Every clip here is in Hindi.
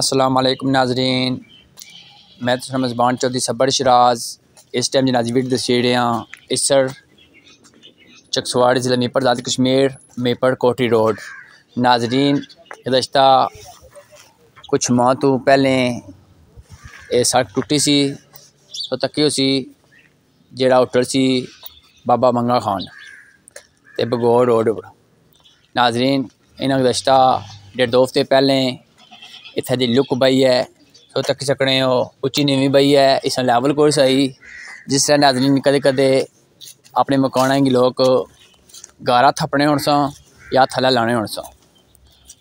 अस्सलाम वालेकुम नाजरीन, मैं तो मेज़बान चौधरी सबर शराज। इस टाइम जनाजी वीडियो दसे इसर चकसवाड़ ज़िला मीपड़ आज़ाद कश्मीर मीपड़ कोठी रोड। नाजरीन गुज़श्ता कुछ माह तो पहले ये सड़क टुटी सी तो तकी सी जेड़ा होटल सी बाबा मंगा खान ते बगौर रोड पर। नाजरीन इन्हें गुज़श्ता 1.5 हफ्ते पहले इत्थे दी लुक बई है तो तक सकने हो उच्ची नीवी बई है, इस लैवल कोर्स आई जिस तरह नाजरीन कदे कदे अपने मकान की लोग गारा थपने होने सा या थल्ले लाने होने सा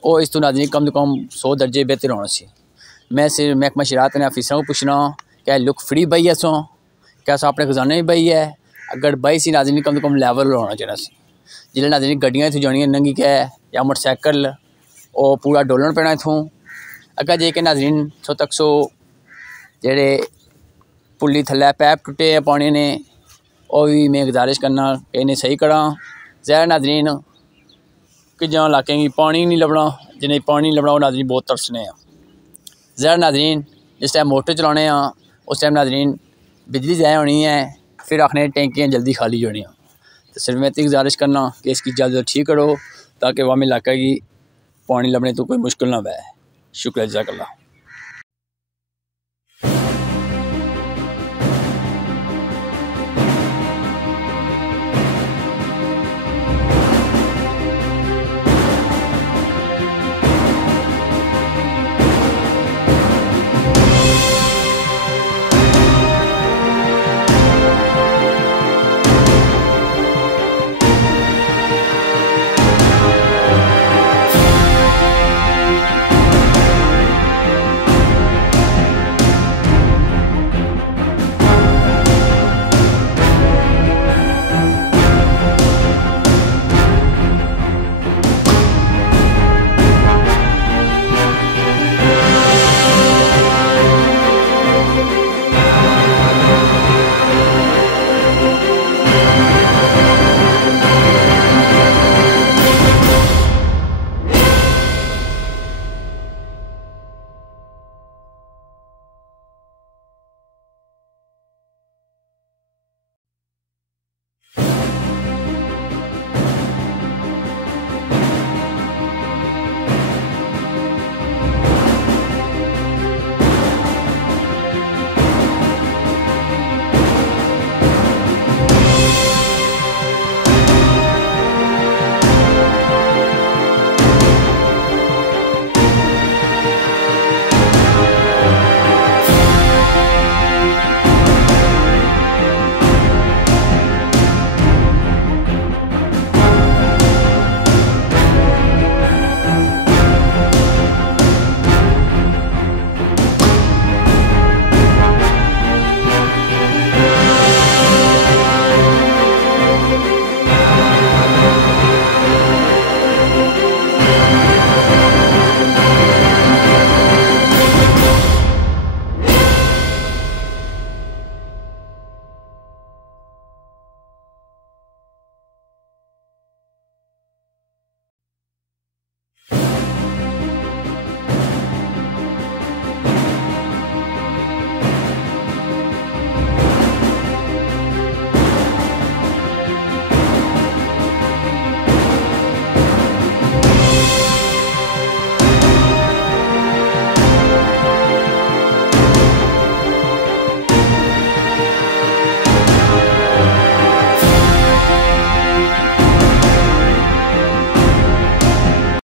वो इस तो नाजरीन कम से कम 100 दर्जे बेहतर होना सी। मैं सिर्फ महकमा शरात ने ऑफिसरों को पूछना क्या लुक फ्री बई है सो क्या सो अपने खजाने में बई है, अगर बई सी नाजरीन कम से कम लैवल होना चाहिए सी। जिसले नाजरीन गड्डियाँ इतों जानियां नंगी कै या मोटरसाइकिल वो पूरा डोलन पैना इतों अगर जेके नाजरीन सो तक सो जेड़े पुली थल्ले पैप टुटे हैं पानी ने वो भी मैं गुजारिश करना कि इन्हें सही करा। ज़्यादा नाजरीन कि जहाँ इलाके की पानी नहीं लभना, जिन्हें पानी नहीं लभना वो नाजरीन बहुत तरसने हैं। ज़्यादा नाजरीन जिस टाइम मोटर चलाने उस टाइम नाजरीन बिजली ज़ाया होनी है, फिर आखने टैंकियाँ जल्दी खाली होनी। तो सिर्फ मैं इतनी गुजारिश करना कि इसकी जल्द ठीक करो ताकि वामी इलाके की पानी लभने तो कोई मुश्किल ना पाए। शुक्रिया जज़ाकल्लाह।